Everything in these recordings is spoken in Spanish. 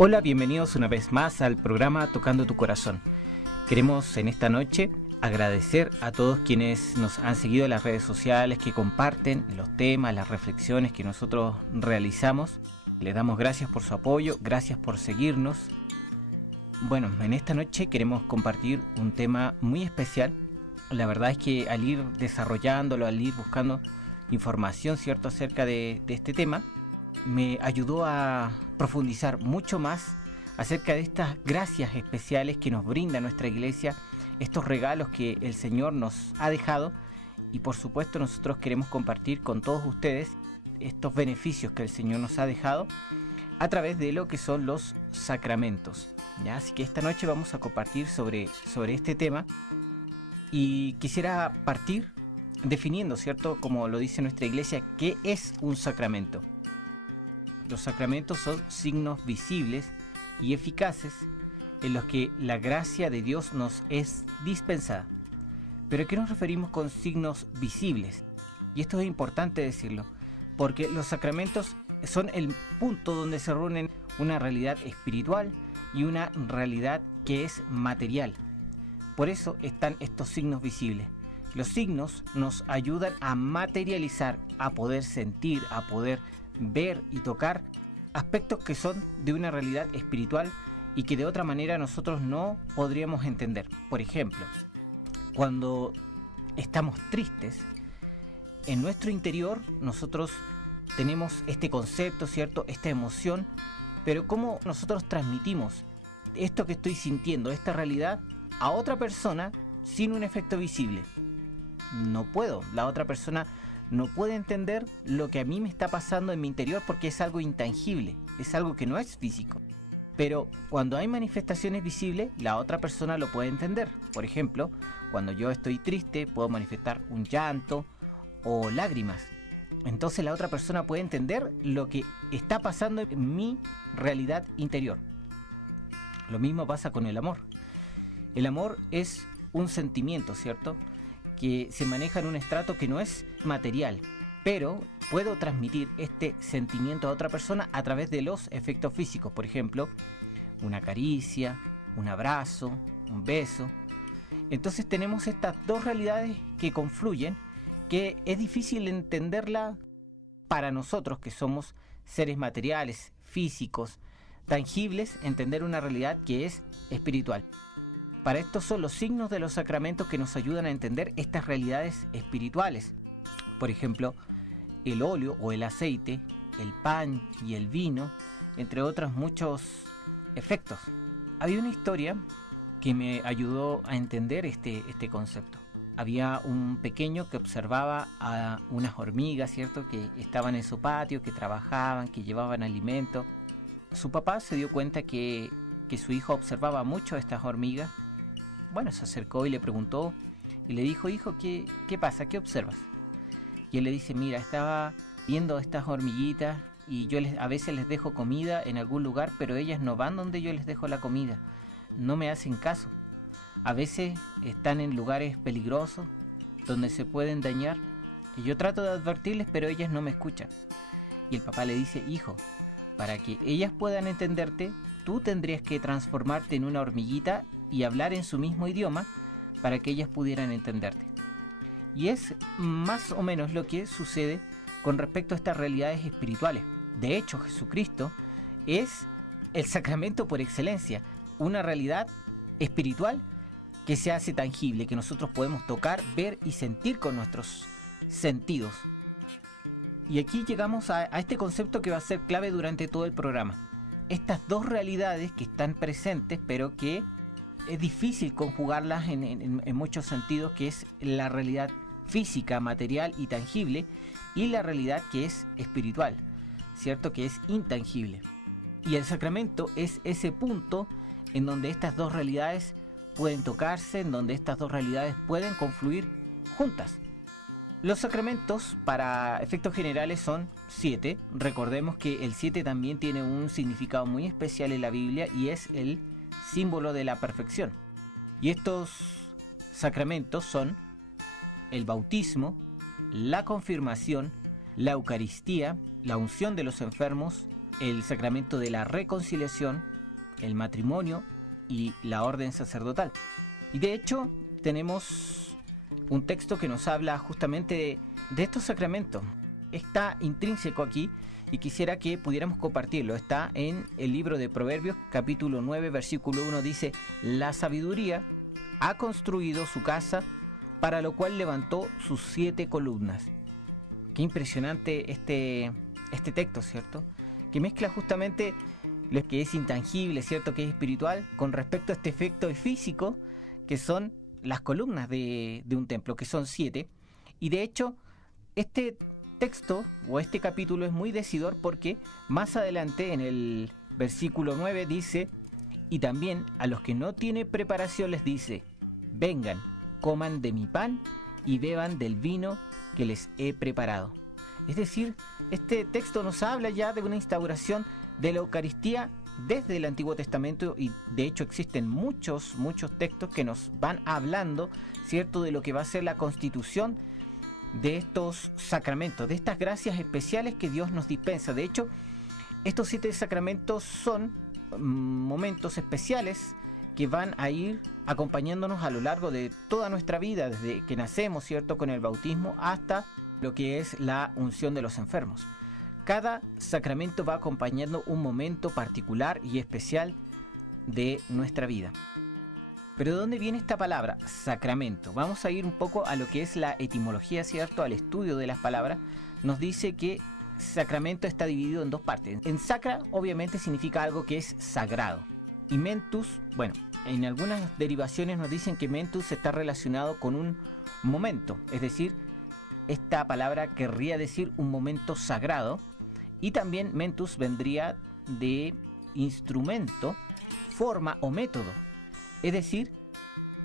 Hola, bienvenidos una vez más al programa Tocando tu Corazón. Queremos en esta noche agradecer a todos quienes nos han seguido en las redes sociales, que comparten los temas, las reflexiones que nosotros realizamos. Les damos gracias por su apoyo, gracias por seguirnos. Bueno, en esta noche queremos compartir un tema muy especial. La verdad es que al ir desarrollándolo, al ir buscando información, ¿cierto?, acerca de este tema, me ayudó a profundizar mucho más acerca de estas gracias especiales que nos brinda nuestra iglesia, estos regalos que el Señor nos ha dejado, y por supuesto nosotros queremos compartir con todos ustedes estos beneficios que el Señor nos ha dejado a través de lo que son los sacramentos, ¿ya? Así que esta noche vamos a compartir sobre este tema, y quisiera partir definiendo, ¿cierto?, como lo dice nuestra iglesia, ¿qué es un sacramento? Los sacramentos son signos visibles y eficaces en los que la gracia de Dios nos es dispensada. ¿Pero a qué nos referimos con signos visibles? Y esto es importante decirlo, porque los sacramentos son el punto donde se reúnen una realidad espiritual y una realidad que es material. Por eso están estos signos visibles. Los signos nos ayudan a materializar, a poder sentir, a poder ver y tocar aspectos que son de una realidad espiritual y que de otra manera nosotros no podríamos entender. Por ejemplo, cuando estamos tristes, en nuestro interior nosotros tenemos este concepto, ¿cierto?, esta emoción, pero ¿cómo nosotros transmitimos esto que estoy sintiendo, esta realidad, a otra persona sin un efecto visible? No puedo, la otra persona no puede entender lo que a mí me está pasando en mi interior porque es algo intangible, es algo que no es físico. Pero cuando hay manifestaciones visibles, la otra persona lo puede entender. Por ejemplo, cuando yo estoy triste, puedo manifestar un llanto o lágrimas. Entonces la otra persona puede entender lo que está pasando en mi realidad interior. Lo mismo pasa con el amor. El amor es un sentimiento, ¿cierto?, que se maneja en un estrato que no es material, pero puedo transmitir este sentimiento a otra persona a través de los efectos físicos. Por ejemplo, una caricia, un abrazo, un beso. Entonces tenemos estas dos realidades que confluyen, que es difícil entenderla para nosotros que somos seres materiales, físicos, tangibles, entender una realidad que es espiritual. Para esto son los signos de los sacramentos que nos ayudan a entender estas realidades espirituales. Por ejemplo, el óleo o el aceite, el pan y el vino, entre otros muchos efectos. Había una historia que me ayudó a entender este concepto. Había un pequeño que observaba a unas hormigas, ¿cierto?, que estaban en su patio, que trabajaban, que llevaban alimento. Su papá se dio cuenta que su hijo observaba mucho a estas hormigas. Bueno, se acercó y le preguntó y le dijo: hijo, ¿qué pasa? ¿Qué observas? Y él le dice: mira, estaba viendo estas hormiguitas y yo a veces les dejo comida en algún lugar, pero ellas no van donde yo les dejo la comida, no me hacen caso. A veces están en lugares peligrosos donde se pueden dañar y yo trato de advertirles, pero ellas no me escuchan. Y el papá le dice: hijo, para que ellas puedan entenderte, tú tendrías que transformarte en una hormiguita y hablar en su mismo idioma para que ellas pudieran entenderte. Y es más o menos lo que sucede con respecto a estas realidades espirituales. De hecho, Jesucristo es el sacramento por excelencia, una realidad espiritual que se hace tangible, que nosotros podemos tocar, ver y sentir con nuestros sentidos. Y aquí llegamos a este concepto que va a ser clave durante todo el programa. Estas dos realidades que están presentes, pero que es difícil conjugarlas en muchos sentidos, que es la realidad física, material y tangible, y la realidad que es espiritual, ¿cierto?, que es intangible. Y el sacramento es ese punto en donde estas dos realidades pueden tocarse, en donde estas dos realidades pueden confluir juntas. Los sacramentos, para efectos generales, son 7. Recordemos que el 7 también tiene un significado muy especial en la Biblia y es el símbolo de la perfección. Y estos sacramentos son el bautismo, la confirmación, la Eucaristía, la unción de los enfermos, el sacramento de la reconciliación, el matrimonio y la orden sacerdotal. Y de hecho tenemos un texto que nos habla justamente de estos sacramentos. Está intrínseco aquí y quisiera que pudiéramos compartirlo. Está en el libro de Proverbios, capítulo 9, versículo 1, dice: la sabiduría ha construido su casa, para lo cual levantó sus 7 columnas. Qué impresionante este texto, ¿cierto? Que mezcla justamente lo que es intangible, ¿cierto? Que es espiritual, con respecto a este efecto físico, que son las columnas de un templo, que son 7. Y de hecho, este texto o este capítulo es muy decidor, porque más adelante en el versículo 9 dice: y también a los que no tiene preparación les dice: vengan, coman de mi pan y beban del vino que les he preparado. Es decir, este texto nos habla ya de una instauración de la Eucaristía desde el Antiguo Testamento, y de hecho existen muchos textos que nos van hablando, ¿cierto?, de lo que va a ser la constitución de estos sacramentos, de estas gracias especiales que Dios nos dispensa. De hecho, estos 7 sacramentos son momentos especiales que van a ir acompañándonos a lo largo de toda nuestra vida, desde que nacemos, ¿cierto?, con el bautismo, hasta lo que es la unción de los enfermos. Cada sacramento va acompañando un momento particular y especial de nuestra vida. Pero ¿de dónde viene esta palabra, sacramento? Vamos a ir un poco a lo que es la etimología, ¿cierto?, al estudio de las palabras. Nos dice que sacramento está dividido en 2 partes. En sacra, obviamente, significa algo que es sagrado. Y mentus, bueno, en algunas derivaciones nos dicen que mentus está relacionado con un momento, es decir, esta palabra querría decir un momento sagrado. Y también mentus vendría de instrumento, forma o método, es decir,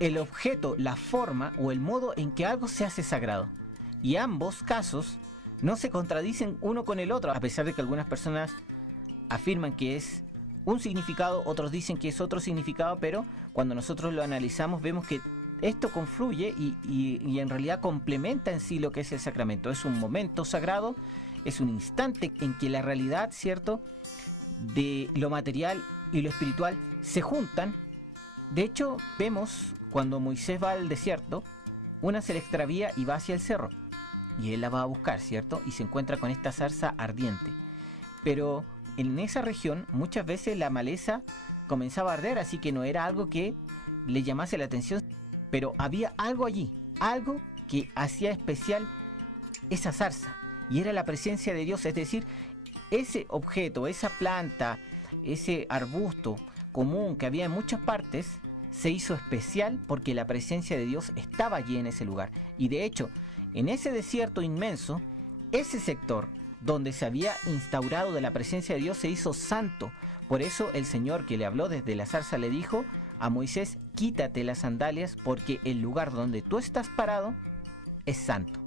el objeto, la forma o el modo en que algo se hace sagrado. Y ambos casos no se contradicen uno con el otro, a pesar de que algunas personas afirman que es un significado, otros dicen que es otro significado, pero cuando nosotros lo analizamos vemos que esto confluye y en realidad complementa en sí lo que es el sacramento. Es un momento sagrado, es un instante en que la realidad, ¿cierto?, de lo material y lo espiritual se juntan. De hecho, vemos cuando Moisés va al desierto, una se le extravía y va hacia el cerro, y él la va a buscar, ¿cierto?, y se encuentra con esta zarza ardiente. Pero en esa región muchas veces la maleza comenzaba a arder, así que no era algo que le llamase la atención, pero había algo allí, algo que hacía especial esa zarza, y era la presencia de Dios. Es decir, ese objeto, esa planta, ese arbusto común que había en muchas partes, se hizo especial porque la presencia de Dios estaba allí en ese lugar. Y de hecho, en ese desierto inmenso, ese sector donde se había instaurado de la presencia de Dios se hizo santo. Por eso el Señor, que le habló desde la zarza, le dijo a Moisés: quítate las sandalias, porque el lugar donde tú estás parado es santo.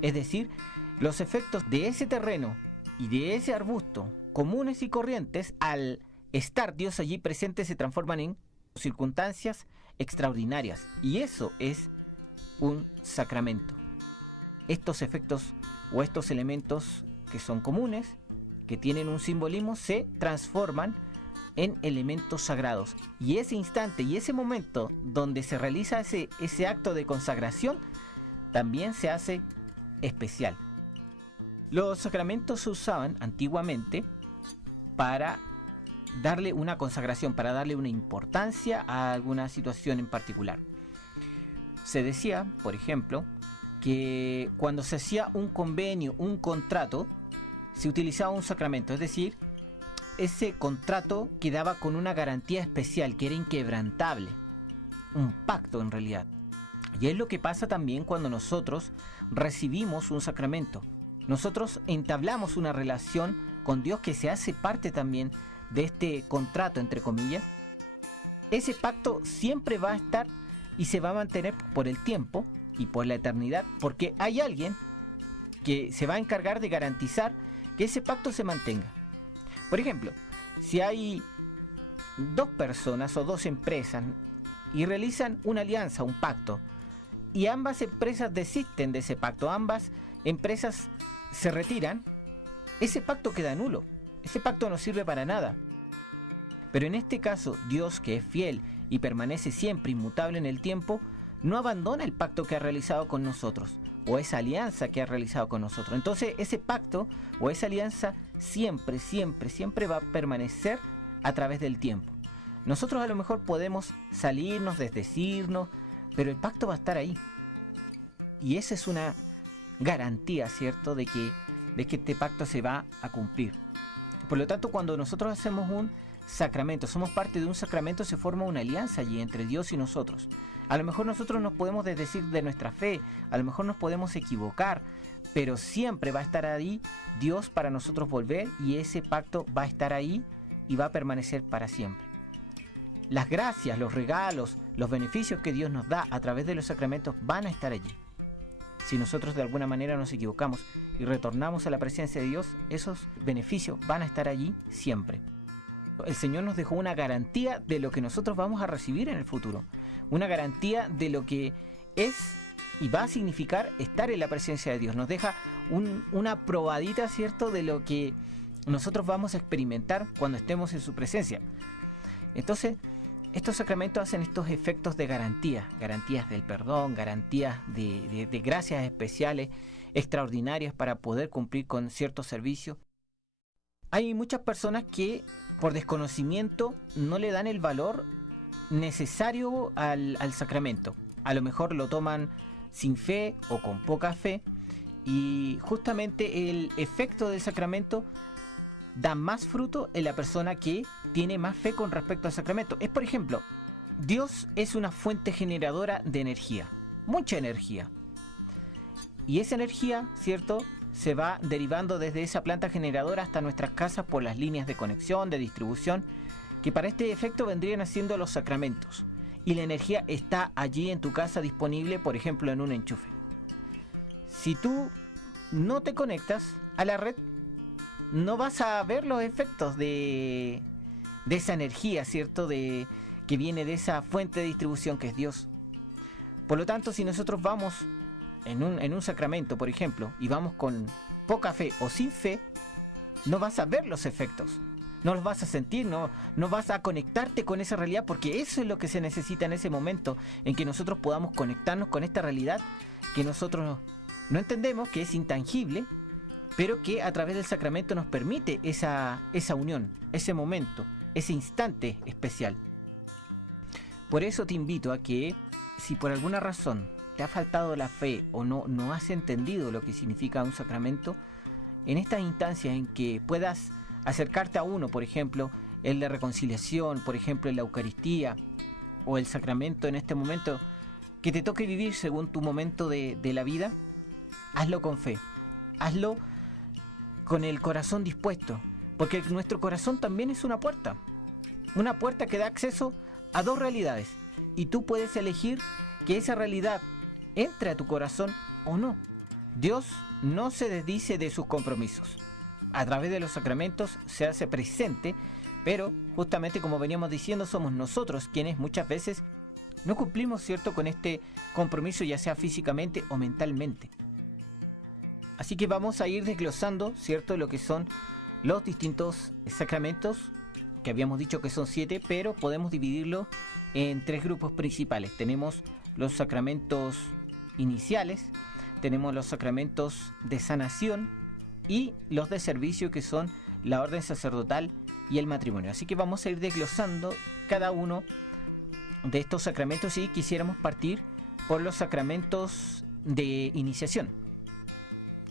Es decir, los efectos de ese terreno y de ese arbusto, comunes y corrientes, al estar Dios allí presente, se transforman en circunstancias extraordinarias. Y eso es un sacramento. Estos efectos o estos elementos que son comunes, que tienen un simbolismo, se transforman en elementos sagrados. Y ese instante y ese momento donde se realiza ese acto de consagración, también se hace especial. Los sacramentos se usaban antiguamente para darle una consagración, para darle una importancia a alguna situación en particular. Se decía, por ejemplo, que cuando se hacía un convenio, un contrato, se utilizaba un sacramento, es decir, ese contrato quedaba con una garantía especial que era inquebrantable, un pacto en realidad. Y es lo que pasa también cuando nosotros recibimos un sacramento. Nosotros entablamos una relación con Dios que se hace parte también de este contrato, entre comillas. Ese pacto siempre va a estar y se va a mantener por el tiempo y por la eternidad, porque hay alguien que se va a encargar de garantizar que ese pacto se mantenga. Por ejemplo, si hay 2 personas o 2 empresas y realizan una alianza, un pacto, y ambas empresas desisten de ese pacto, ambas empresas se retiran, ese pacto queda nulo. ese pacto no sirve para nada. Pero en este caso, Dios, que es fiel y permanece siempre inmutable en el tiempo, no abandona el pacto que ha realizado con nosotros, o esa alianza que ha realizado con nosotros. Entonces ese pacto o esa alianza siempre, siempre, siempre va a permanecer a través del tiempo. Nosotros a lo mejor podemos salirnos, desdecirnos, pero el pacto va a estar ahí. Y esa es una garantía, ¿cierto?, de que este pacto se va a cumplir. Por lo tanto, cuando nosotros hacemos un sacramento, somos parte de un sacramento, se forma una alianza allí entre Dios y nosotros. A lo mejor nosotros nos podemos desdecir de nuestra fe, a lo mejor nos podemos equivocar, pero siempre va a estar ahí Dios para nosotros volver, y ese pacto va a estar ahí y va a permanecer para siempre. Las gracias, los regalos, los beneficios que Dios nos da a través de los sacramentos van a estar allí. Si nosotros de alguna manera nos equivocamos y retornamos a la presencia de Dios, esos beneficios van a estar allí siempre. El Señor nos dejó una garantía de lo que nosotros vamos a recibir en el futuro. Una garantía de lo que es y va a significar estar en la presencia de Dios. Nos deja una probadita, ¿cierto?, de lo que nosotros vamos a experimentar cuando estemos en su presencia. Entonces, estos sacramentos hacen estos efectos de garantía, garantías del perdón, garantías de gracias especiales, extraordinarias para poder cumplir con ciertos servicios. Hay muchas personas que por desconocimiento no le dan el valor necesario al sacramento. A lo mejor lo toman sin fe o con poca fe, y justamente el efecto del sacramento da más fruto en la persona que tiene más fe con respecto al sacramento. Es, por ejemplo, Dios es una fuente generadora de energía, mucha energía. Y esa energía, ¿cierto?, se va derivando desde esa planta generadora hasta nuestras casas por las líneas de conexión, de distribución, que para este efecto vendrían haciendo los sacramentos. Y la energía está allí en tu casa disponible, por ejemplo, en un enchufe. Si tú no te conectas a la red, no vas a ver los efectos de esa energía, ¿cierto?, que viene de esa fuente de distribución que es Dios. Por lo tanto, si nosotros vamos en un sacramento, por ejemplo, y vamos con poca fe o sin fe, no vas a ver los efectos, no los vas a sentir, no vas a conectarte con esa realidad, porque eso es lo que se necesita en ese momento, en que nosotros podamos conectarnos con esta realidad que nosotros no entendemos, que es intangible, pero que a través del sacramento nos permite esa unión, ese momento, ese instante especial. Por eso te invito a que, si por alguna razón te ha faltado la fe o no has entendido lo que significa un sacramento, en estas instancias en que puedas acercarte a uno, por ejemplo, el de reconciliación, por ejemplo, en la Eucaristía, o el sacramento en este momento que te toque vivir según tu momento de la vida, hazlo con fe, hazlo con el corazón dispuesto, porque nuestro corazón también es una puerta que da acceso a dos realidades, y tú puedes elegir que esa realidad entre a tu corazón o no. Dios no se desdice de sus compromisos. A través de los sacramentos se hace presente, pero justamente como veníamos diciendo, somos nosotros quienes muchas veces no cumplimos, ¿cierto?, con este compromiso, ya sea físicamente o mentalmente. Así que vamos a ir desglosando, ¿cierto?, lo que son los distintos sacramentos, que habíamos dicho que son 7, pero podemos dividirlo en 3 grupos principales. Tenemos los sacramentos iniciales, tenemos los sacramentos de sanación y los de servicio, que son la orden sacerdotal y el matrimonio. Así que vamos a ir desglosando cada uno de estos sacramentos, y quisiéramos partir por los sacramentos de iniciación.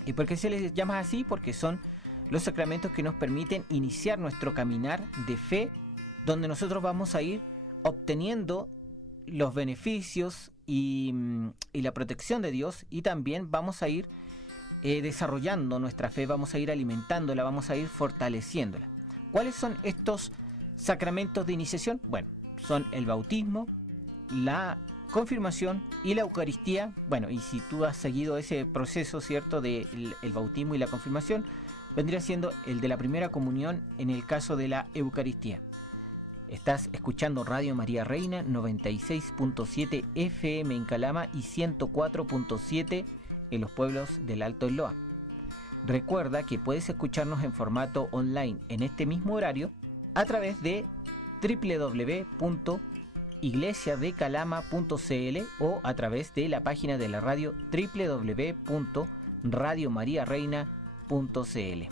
¿Y por qué se les llama así? Porque son los sacramentos que nos permiten iniciar nuestro caminar de fe, donde nosotros vamos a ir obteniendo los beneficios y la protección de Dios, y también vamos a ir desarrollando nuestra fe, vamos a ir alimentándola, vamos a ir fortaleciéndola. ¿Cuáles son estos sacramentos de iniciación? Bueno, son el bautismo, la confirmación y la Eucaristía. Bueno, y si tú has seguido ese proceso, ¿cierto?, de el bautismo y la confirmación, vendría siendo el de la primera comunión en el caso de la Eucaristía. Estás escuchando Radio María Reina, 96.7 FM en Calama y 104.7 en los pueblos del Alto Loa. Recuerda que puedes escucharnos en formato online en este mismo horario a través de www.iglesiadecalama.cl o a través de la página de la radio www.radiomariareina.cl.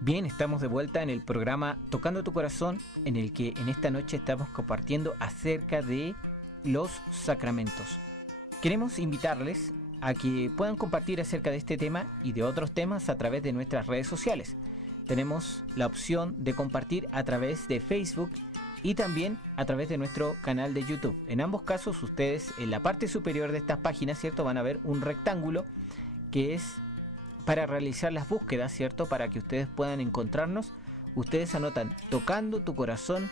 Bien, estamos de vuelta en el programa Tocando tu Corazón, en el que en esta noche estamos compartiendo acerca de los sacramentos. Queremos invitarles a que puedan compartir acerca de este tema y de otros temas a través de nuestras redes sociales. Tenemos la opción de compartir a través de Facebook y también a través de nuestro canal de YouTube. En ambos casos, ustedes en la parte superior de estas páginas, ¿cierto?, van a ver un rectángulo que es para realizar las búsquedas, ¿cierto?, para que ustedes puedan encontrarnos. Ustedes anotan Tocando tu Corazón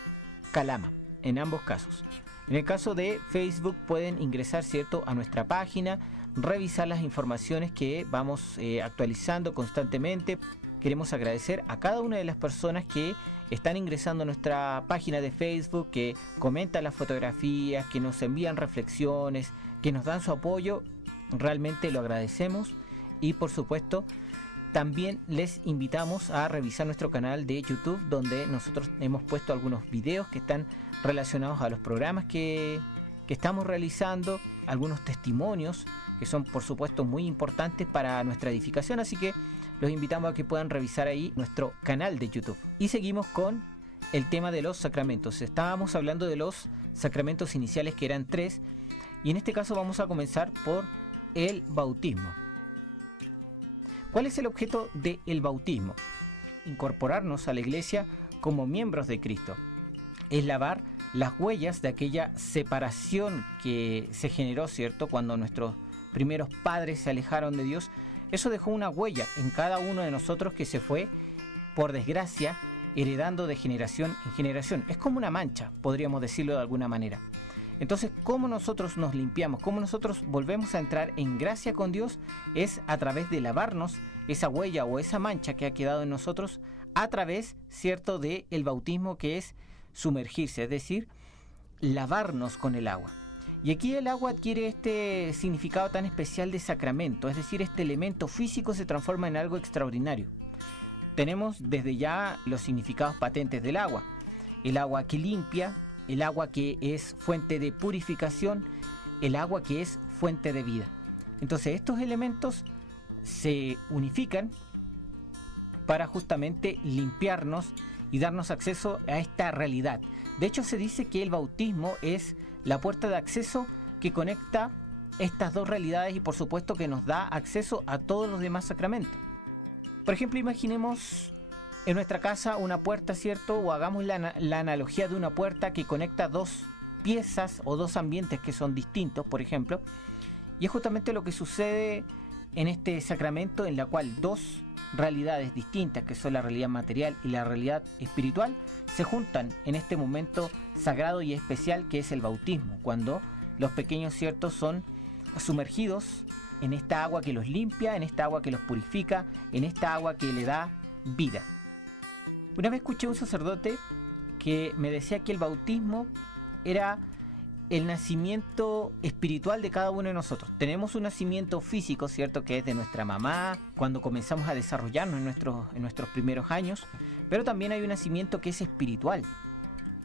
Calama, en ambos casos. En el caso de Facebook pueden ingresar, ¿cierto?, a nuestra página, revisar las informaciones que vamos actualizando constantemente. Queremos agradecer a cada una de las personas que están ingresando a nuestra página de Facebook, que comentan las fotografías, que nos envían reflexiones, que nos dan su apoyo. Realmente lo agradecemos. Y por supuesto, también les invitamos a revisar nuestro canal de YouTube, donde nosotros hemos puesto algunos videos que están relacionados a los programas que estamos realizando, algunos testimonios que son por supuesto muy importantes para nuestra edificación, así que los invitamos a que puedan revisar ahí nuestro canal de YouTube. Y seguimos con el tema de los sacramentos. Estábamos hablando de los sacramentos iniciales, que eran 3, y en este caso vamos a comenzar por el bautismo. ¿Cuál es el objeto del bautismo? Incorporarnos a la iglesia como miembros de Cristo. Es lavar las huellas de aquella separación que se generó, ¿cierto?, cuando nuestros primeros padres se alejaron de Dios. Eso dejó una huella en cada uno de nosotros que se fue, por desgracia, heredando de generación en generación. Es como una mancha, podríamos decirlo de alguna manera. Entonces, ¿cómo nosotros nos limpiamos? ¿Cómo nosotros volvemos a entrar en gracia con Dios? Es a través de lavarnos esa huella o esa mancha que ha quedado en nosotros a través, ¿cierto?, del bautismo, que es sumergirse, es decir, lavarnos con el agua. Y aquí el agua adquiere este significado tan especial de sacramento, es decir, este elemento físico se transforma en algo extraordinario. Tenemos desde ya los significados patentes del agua. El agua que limpia, el agua que es fuente de purificación, el agua que es fuente de vida. Entonces estos elementos se unifican para justamente limpiarnos y darnos acceso a esta realidad. De hecho, se dice que el bautismo es la puerta de acceso que conecta estas dos realidades y por supuesto que nos da acceso a todos los demás sacramentos. Por ejemplo, imaginemos en nuestra casa una puerta, ¿cierto? O hagamos la analogía de una puerta que conecta dos piezas o dos ambientes que son distintos, por ejemplo. Y es justamente lo que sucede en este sacramento, en la cual dos realidades distintas, que son la realidad material y la realidad espiritual, se juntan en este momento sagrado y especial que es el bautismo, cuando los pequeños, ¿cierto?, son sumergidos en esta agua que los limpia, en esta agua que los purifica, en esta agua que le da vida. Una vez escuché a un sacerdote que me decía que el bautismo era el nacimiento espiritual de cada uno de nosotros. Tenemos un nacimiento físico, ¿cierto?, que es de nuestra mamá, cuando comenzamos a desarrollarnos en nuestros primeros años, pero también hay un nacimiento que es espiritual.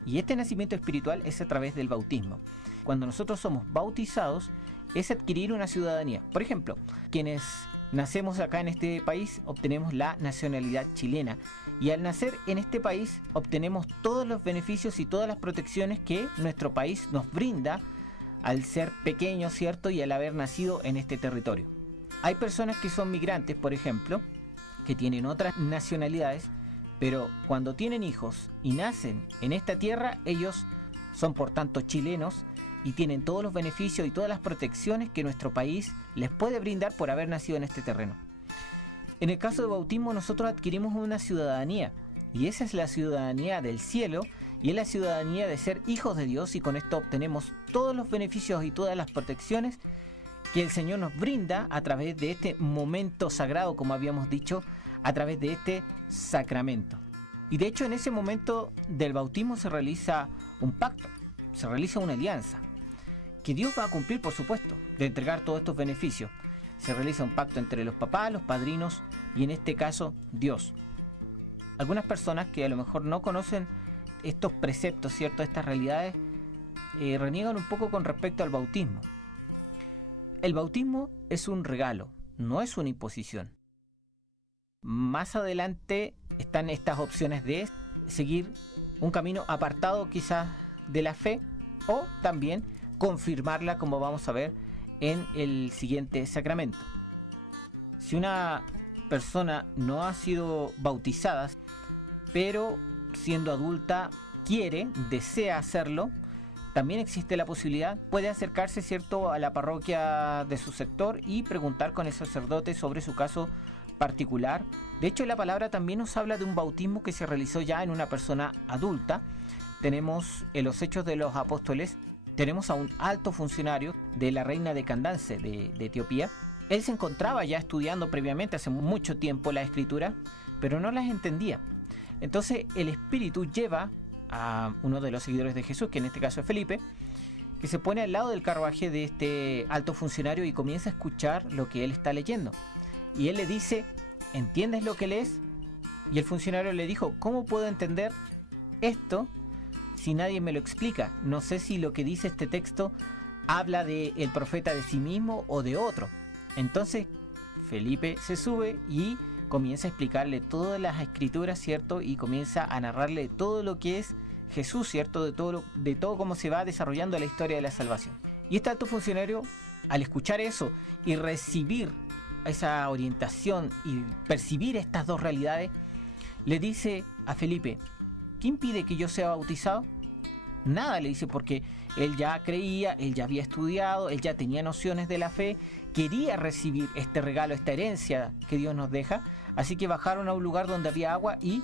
Y este nacimiento espiritual es a través del bautismo. Cuando nosotros somos bautizados, es adquirir una ciudadanía. Por ejemplo, quienes nacemos acá en este país obtenemos la nacionalidad chilena, y al nacer en este país obtenemos todos los beneficios y todas las protecciones que nuestro país nos brinda al ser pequeños, ¿cierto?, y al haber nacido en este territorio. Hay personas que son migrantes, por ejemplo, que tienen otras nacionalidades, pero cuando tienen hijos y nacen en esta tierra, ellos son por tanto chilenos y tienen todos los beneficios y todas las protecciones que nuestro país les puede brindar por haber nacido en este terreno. En el caso de bautismo, nosotros adquirimos una ciudadanía, y esa es la ciudadanía del cielo, y es la ciudadanía de ser hijos de Dios, y con esto obtenemos todos los beneficios y todas las protecciones que el Señor nos brinda a través de este momento sagrado, como habíamos dicho, a través de este sacramento. Y de hecho, en ese momento del bautismo se realiza un pacto, se realiza una alianza, que Dios va a cumplir, por supuesto, de entregar todos estos beneficios. se realiza un pacto entre los papás, los padrinos y en este caso Dios. Algunas personas que a lo mejor no conocen estos preceptos, ¿cierto?, estas realidades, reniegan un poco con respecto al bautismo. El bautismo es un regalo, no es una imposición. Más adelante están estas opciones de seguir un camino apartado quizás de la fe o también confirmarla, como vamos a ver en el siguiente sacramento. Si una persona no ha sido bautizada, pero siendo adulta desea hacerlo, también existe la posibilidad, puede acercarse, ¿cierto?, a la parroquia de su sector y preguntar con el sacerdote sobre su caso particular. De hecho, la palabra también nos habla de un bautismo que se realizó ya en una persona adulta. Tenemos en los Hechos de los Apóstoles, tenemos a un alto funcionario de la reina de Candance de Etiopía. Él se encontraba ya estudiando previamente hace mucho tiempo la escritura, pero no las entendía. Entonces el Espíritu lleva a uno de los seguidores de Jesús, que en este caso es Felipe, que se pone al lado del carruaje de este alto funcionario y comienza a escuchar lo que él está leyendo. Y él le dice, ¿entiendes lo que lees? Y el funcionario le dijo, ¿cómo puedo entender esto si nadie me lo explica? No sé si lo que dice este texto habla del profeta de sí mismo o de otro. Entonces Felipe se sube y comienza a explicarle todas las escrituras, ¿cierto? Y comienza a narrarle todo lo que es Jesús, ¿cierto? De todo cómo se va desarrollando la historia de la salvación. Y este alto funcionario, al escuchar eso y recibir esa orientación y percibir estas dos realidades, le dice a Felipe, ¿qué impide que yo sea bautizado? Nada, le dice, porque él ya creía, él ya había estudiado, él ya tenía nociones de la fe, quería recibir este regalo, esta herencia que Dios nos deja. Así que bajaron a un lugar donde había agua y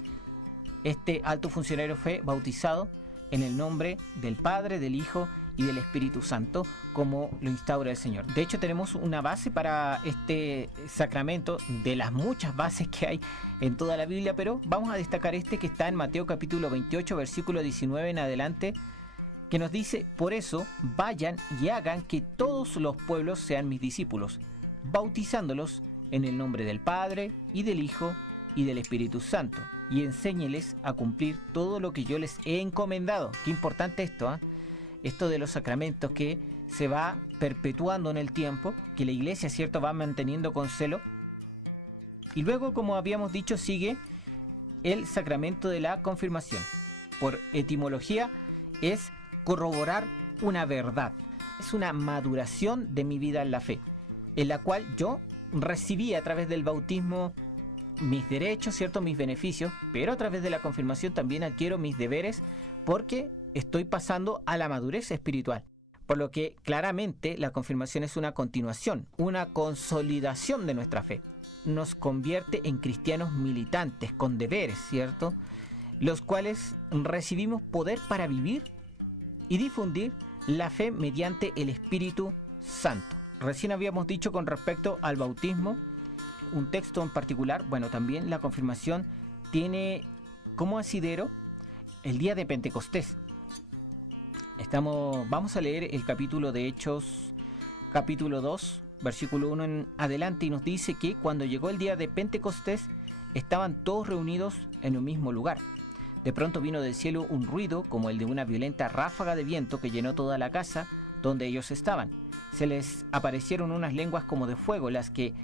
este alto funcionario fue bautizado en el nombre del Padre, del Hijo y del Espíritu Santo, como lo instaura el Señor. De hecho, tenemos una base para este sacramento, de las muchas bases que hay en toda la Biblia, pero vamos a destacar este que está en Mateo capítulo 28, versículo 19 en adelante, que nos dice, por eso vayan y hagan que todos los pueblos sean mis discípulos, bautizándolos en el nombre del Padre y del Hijo y del Espíritu Santo, y enséñeles a cumplir todo lo que yo les he encomendado. Qué importante esto, ¿eh? Esto de los sacramentos que se va perpetuando en el tiempo, que la Iglesia, ¿cierto?, va manteniendo con celo. Y luego, como habíamos dicho, sigue el sacramento de la confirmación. Por etimología es corroborar una verdad. Es una maduración de mi vida en la fe, en la cual yo recibí a través del bautismo mis derechos, ¿cierto?, mis beneficios, pero a través de la confirmación también adquiero mis deberes porque estoy pasando a la madurez espiritual. Por lo que claramente la confirmación es una continuación, una consolidación de nuestra fe. Nos convierte en cristianos militantes, con deberes, ¿cierto?, los cuales recibimos poder para vivir y difundir la fe mediante el Espíritu Santo. Recién habíamos dicho con respecto al bautismo, un texto en particular, bueno, también la confirmación tiene como asidero el día de Pentecostés. Vamos a leer el capítulo de Hechos, capítulo 2, versículo 1 en adelante, y nos dice que cuando llegó el día de Pentecostés, estaban todos reunidos en un mismo lugar. De pronto vino del cielo un ruido como el de una violenta ráfaga de viento que llenó toda la casa donde ellos estaban. Se les aparecieron unas lenguas como de fuego, las que,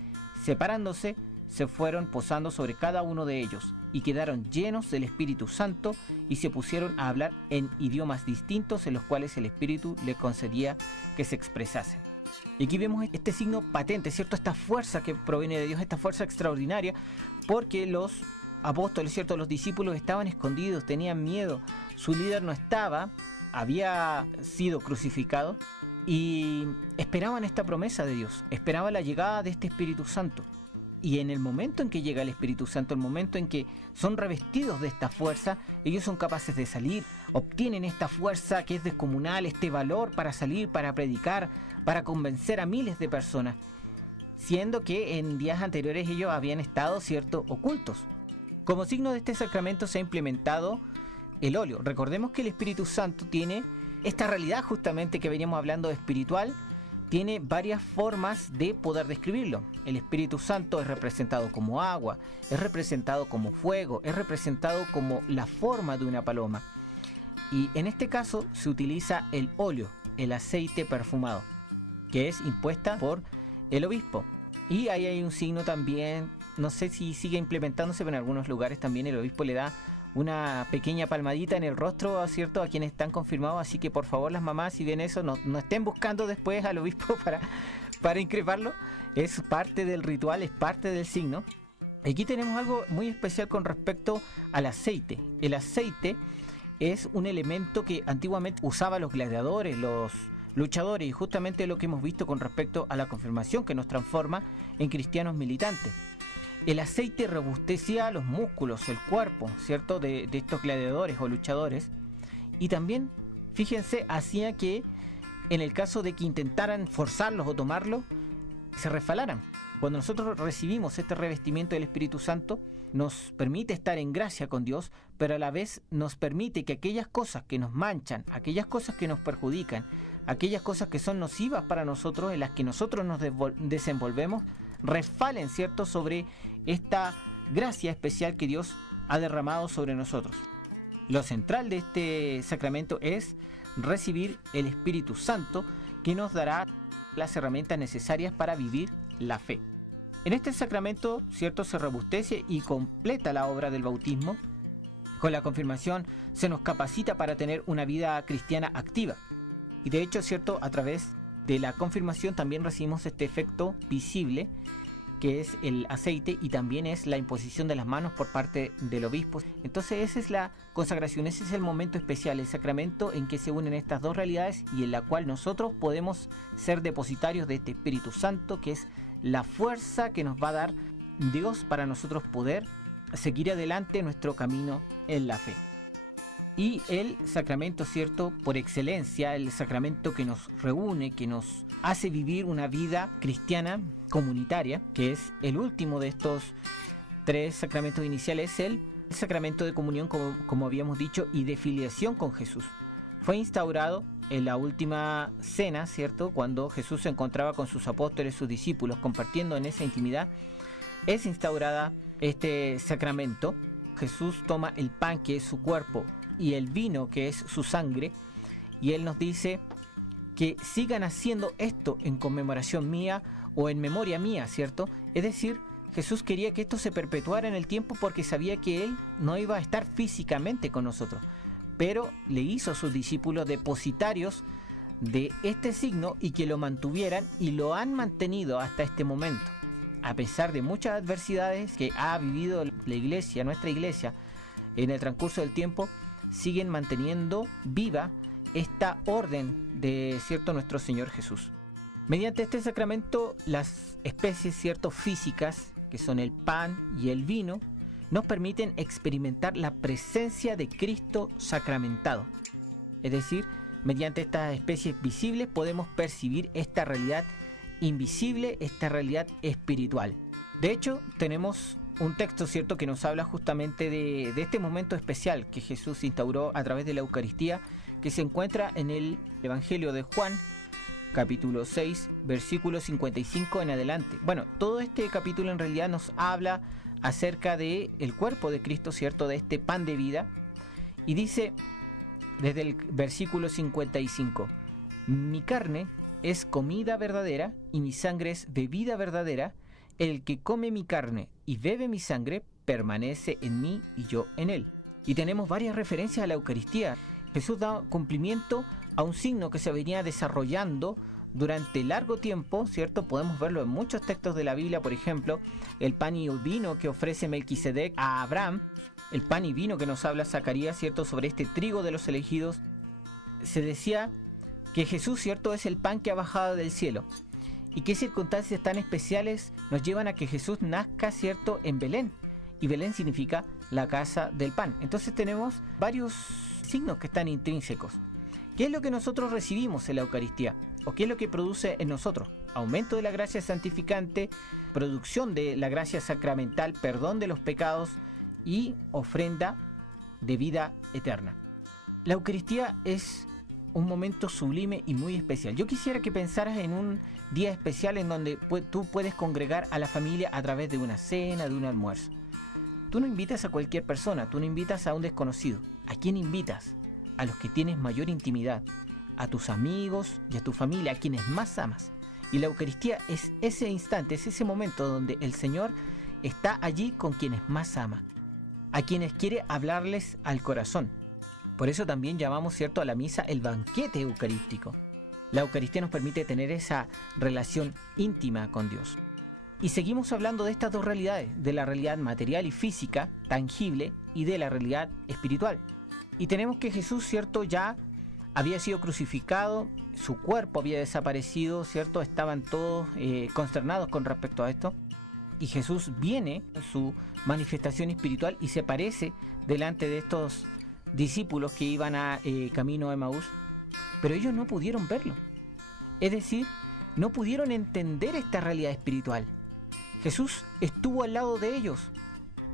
separándose, se fueron posando sobre cada uno de ellos, y quedaron llenos del Espíritu Santo, y se pusieron a hablar en idiomas distintos en los cuales el Espíritu les concedía que se expresasen. Y aquí vemos este signo patente, ¿cierto? Esta fuerza que proviene de Dios, esta fuerza extraordinaria, porque los apóstoles, ¿cierto?, los discípulos estaban escondidos, tenían miedo, su líder no estaba, había sido crucificado, y esperaban esta promesa de Dios, esperaban la llegada de este Espíritu Santo. Y en el momento en que llega el Espíritu Santo, el momento en que son revestidos de esta fuerza, ellos son capaces de salir, obtienen esta fuerza que es descomunal, este valor para salir, para predicar, para convencer a miles de personas, siendo que en días anteriores ellos habían estado, ¿cierto?, ocultos. Como signo de este sacramento se ha implementado el óleo. Recordemos que el Espíritu Santo tiene esta realidad justamente que veníamos hablando espiritual, tiene varias formas de poder describirlo. El Espíritu Santo es representado como agua, es representado como fuego, es representado como la forma de una paloma. Y en este caso se utiliza el óleo, el aceite perfumado, que es impuesta por el obispo. Y ahí hay un signo también, no sé si sigue implementándose, pero en algunos lugares también el obispo le da una pequeña palmadita en el rostro, ¿cierto?, a quienes están confirmados. Así que por favor, las mamás, si ven eso, no estén buscando después al obispo para increparlo. Es parte del ritual, es parte del signo. Aquí tenemos algo muy especial con respecto al aceite. El aceite es un elemento que antiguamente usaban los gladiadores, los luchadores, y justamente lo que hemos visto con respecto a la confirmación, que nos transforma en cristianos militantes. El aceite robustecía los músculos, el cuerpo, ¿cierto?, de estos gladiadores o luchadores. Y también, fíjense, hacía que en el caso de que intentaran forzarlos o tomarlos, se resbalaran. Cuando nosotros recibimos este revestimiento del Espíritu Santo, nos permite estar en gracia con Dios, pero a la vez nos permite que aquellas cosas que nos manchan, aquellas cosas que nos perjudican, aquellas cosas que son nocivas para nosotros, en las que nosotros nos desenvolvemos, resbalen, ¿cierto?, sobre esta gracia especial que Dios ha derramado sobre nosotros. Lo central de este sacramento es recibir el Espíritu Santo, que nos dará las herramientas necesarias para vivir la fe. En este sacramento, ¿cierto?, se robustece y completa la obra del bautismo. Con la confirmación se nos capacita para tener una vida cristiana activa. Y de hecho, ¿cierto?, a través de la confirmación también recibimos este efecto visible, que es el aceite, y también es la imposición de las manos por parte del obispo. Entonces esa es la consagración, ese es el momento especial, el sacramento en que se unen estas dos realidades y en la cual nosotros podemos ser depositarios de este Espíritu Santo, que es la fuerza que nos va a dar Dios para nosotros poder seguir adelante nuestro camino en la fe. Y el sacramento, ¿cierto?, por excelencia, el sacramento que nos reúne, que nos hace vivir una vida cristiana comunitaria, que es el último de estos tres sacramentos iniciales, es el sacramento de comunión, como habíamos dicho, y de filiación con Jesús. Fue instaurado en la última cena, ¿cierto?, cuando Jesús se encontraba con sus apóstoles, sus discípulos, compartiendo en esa intimidad. Es instaurada este sacramento. Jesús toma el pan, que es su cuerpo, y el vino, que es su sangre, y Él nos dice que sigan haciendo esto en conmemoración mía o en memoria mía, ¿cierto? Es decir, Jesús quería que esto se perpetuara en el tiempo porque sabía que Él no iba a estar físicamente con nosotros, pero le hizo a sus discípulos depositarios de este signo y que lo mantuvieran, y lo han mantenido hasta este momento. A pesar de muchas adversidades que ha vivido la iglesia, nuestra iglesia, en el transcurso del tiempo, siguen manteniendo viva esta orden de, ¿cierto?, nuestro Señor Jesús. Mediante este sacramento, las especies, ¿cierto?, físicas, que son el pan y el vino, nos permiten experimentar la presencia de Cristo sacramentado. Es decir, mediante estas especies visibles podemos percibir esta realidad invisible, esta realidad espiritual. De hecho, tenemos un texto, ¿cierto?, que nos habla justamente de este momento especial que Jesús instauró a través de la Eucaristía, que se encuentra en el Evangelio de Juan, capítulo 6, versículo 55 en adelante. Bueno, todo este capítulo en realidad nos habla acerca del cuerpo de Cristo, ¿cierto?, de este pan de vida, y dice desde el versículo 55: mi carne es comida verdadera y mi sangre es bebida verdadera. El que come mi carne y bebe mi sangre permanece en mí y yo en él. Y tenemos varias referencias a la Eucaristía. Jesús da cumplimiento a un signo que se venía desarrollando durante largo tiempo, ¿cierto? Podemos verlo en muchos textos de la Biblia, por ejemplo, el pan y el vino que ofrece Melquisedec a Abraham, el pan y vino que nos habla Zacarías, ¿cierto?, sobre este trigo de los elegidos. Se decía que Jesús, ¿cierto?, es el pan que ha bajado del cielo. ¿Y qué circunstancias tan especiales nos llevan a que Jesús nazca, ¿cierto?, en Belén? Y Belén significa la casa del pan. Entonces tenemos varios signos que están intrínsecos. ¿Qué es lo que nosotros recibimos en la Eucaristía? ¿O qué es lo que produce en nosotros? Aumento de la gracia santificante, producción de la gracia sacramental, perdón de los pecados y ofrenda de vida eterna. La Eucaristía es un momento sublime y muy especial. Yo quisiera que pensaras en un día especial en donde tú puedes congregar a la familia a través de una cena, de un almuerzo. Tú no invitas a cualquier persona, tú no invitas a un desconocido. ¿A quién invitas? A los que tienes mayor intimidad, a tus amigos y a tu familia, a quienes más amas. Y la Eucaristía es ese instante, es ese momento donde el Señor está allí con quienes más ama, a quienes quiere hablarles al corazón. Por eso también llamamos, ¿cierto?, a la misa el banquete eucarístico. La Eucaristía nos permite tener esa relación íntima con Dios. Y seguimos hablando de estas dos realidades, de la realidad material y física, tangible, y de la realidad espiritual. Y tenemos que Jesús, ¿cierto?, ya había sido crucificado, su cuerpo había desaparecido, ¿cierto? Estaban todos consternados con respecto a esto. Y Jesús viene en su manifestación espiritual y se aparece delante de estos discípulos que iban a camino a Emaús, pero ellos no pudieron verlo. Es decir, no pudieron entender esta realidad espiritual. Jesús estuvo al lado de ellos.